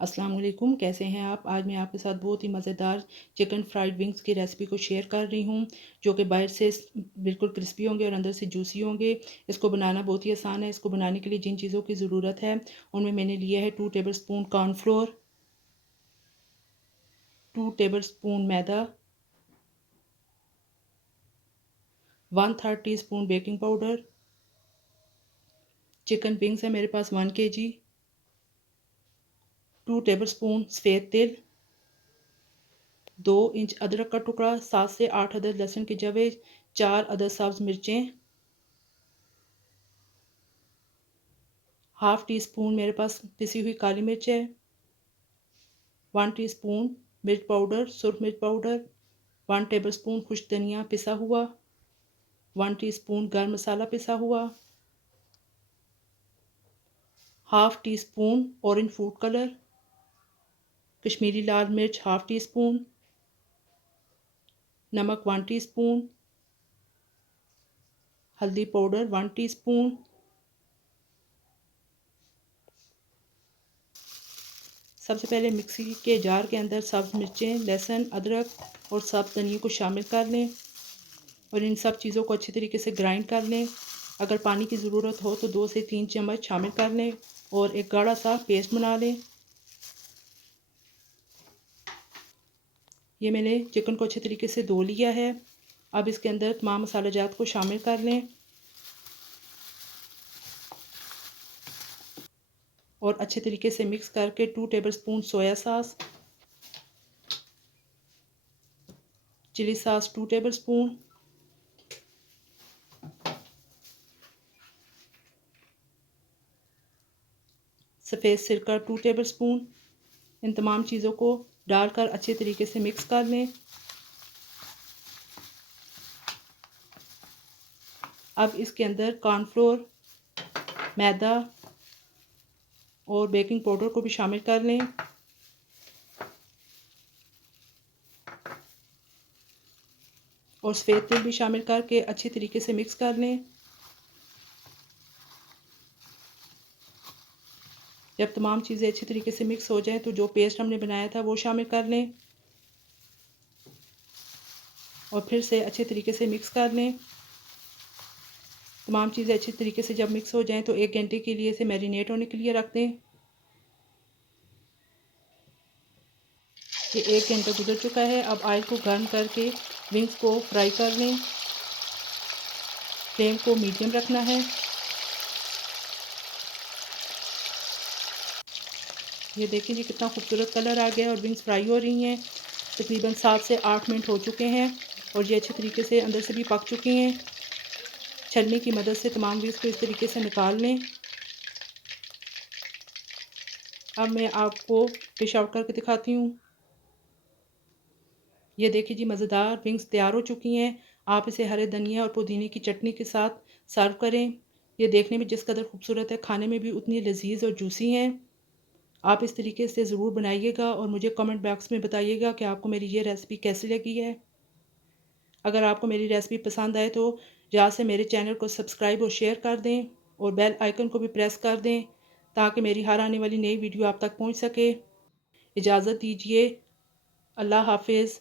अस्सलाम वालेकुम, कैसे हैं आप। आज मैं आपके साथ बहुत ही मज़ेदार चिकन फ्राइड विंग्स की रेसिपी को शेयर कर रही हूँ, जो कि बाहर से बिल्कुल क्रिस्पी होंगे और अंदर से जूसी होंगे। इसको बनाना बहुत ही आसान है। इसको बनाने के लिए जिन चीज़ों की ज़रूरत है उनमें मैंने लिया है 2 टेबलस्पून कॉर्नफ्लोर, 2 टेबलस्पून मैदा, 1/3 teaspoon baking powder. Chicken wings है मेरे पास 1 kg, 2 टेबलस्पून सफ़ेद तिल, 2 इंच अदरक का टुकड़ा, 7 से 8 अदद लहसुन की जवे, 4 अदद सब्ज़ मिर्चें, हाफ़ टी स्पून मेरे पास पिसी हुई काली मिर्च है, 1 टीस्पून मिर्च पाउडर, सुरख मिर्च पाउडर, 1 टेबलस्पून खुश्क धनिया पिसा हुआ, 1 टीस्पून गरम मसाला पिसा हुआ, half teaspoon orange food colour, Kashmiri लाल मिर्च हाफ़ टी स्पून, नमक 1 टीस्पून, हल्दी पाउडर 1 टीस्पून। सबसे पहले मिक्सी के जार के अंदर सब्ज़ मिर्चें, लहसुन, अदरक और सब्ज़ धनिया को शामिल कर लें और इन सब चीज़ों को अच्छी तरीके से ग्राइंड कर लें। अगर पानी की ज़रूरत हो तो 2 से 3 चम्मच शामिल कर लें और एक गाढ़ा सा पेस्ट बना लें। ये मैंने चिकन को अच्छे तरीके से धो लिया है। अब इसके अंदर तमाम मसाला जात को शामिल कर लें और अच्छे तरीके से मिक्स करके 2 tablespoon soya sauce, chilli sauce 2 tablespoon, सफ़ेद सिरका 2 टेबलस्पून, इन तमाम चीज़ों को डालकर अच्छे तरीके से मिक्स कर लें। अब इसके अंदर कॉर्नफ्लोर, मैदा और बेकिंग पाउडर को भी शामिल कर लें और सफ़ेद तिल भी शामिल करके अच्छी तरीके से मिक्स कर लें। जब तमाम चीज़ें अच्छी तरीके से मिक्स हो जाएं तो जो पेस्ट हमने बनाया था वो शामिल कर लें और फिर से अच्छे तरीके से मिक्स कर लें। तमाम चीज़ें अच्छी तरीके से जब मिक्स हो जाएं तो 1 घंटे के लिए इसे मैरिनेट होने के लिए रख दें। ये 1 घंटा गुजर चुका है। अब ऑयल को गर्म करके विंग्स को फ्राई कर लें। फ्लेम को मीडियम रखना है। ये देखिए जी कितना खूबसूरत कलर आ गया और विंग्स फ्राई हो रही हैं। तकरीबन 7 से 8 मिनट हो चुके हैं और ये अच्छे तरीके से अंदर से भी पक चुकी हैं। छलनी की मदद से तमाम विंग्स को इस तरीके से निकाल लें। अब मैं आपको डिश आउट करके दिखाती हूँ। ये देखिए जी मज़ेदार विंग्स तैयार हो चुकी हैं। आप इसे हरे धनिया और पुदीने की चटनी के साथ सर्व करें। ये देखने में जिस कदर खूबसूरत है, खाने में भी उतनी लजीज और जूसी हैं। आप इस तरीके से ज़रूर बनाइएगा और मुझे कमेंट बॉक्स में बताइएगा कि आपको मेरी ये रेसिपी कैसी लगी है। अगर आपको मेरी रेसिपी पसंद आए तो ज़्यादा से मेरे चैनल को सब्सक्राइब और शेयर कर दें और बेल आइकन को भी प्रेस कर दें ताकि मेरी हर आने वाली नई वीडियो आप तक पहुंच सके। इजाज़त दीजिए। अल्लाह हाफिज़।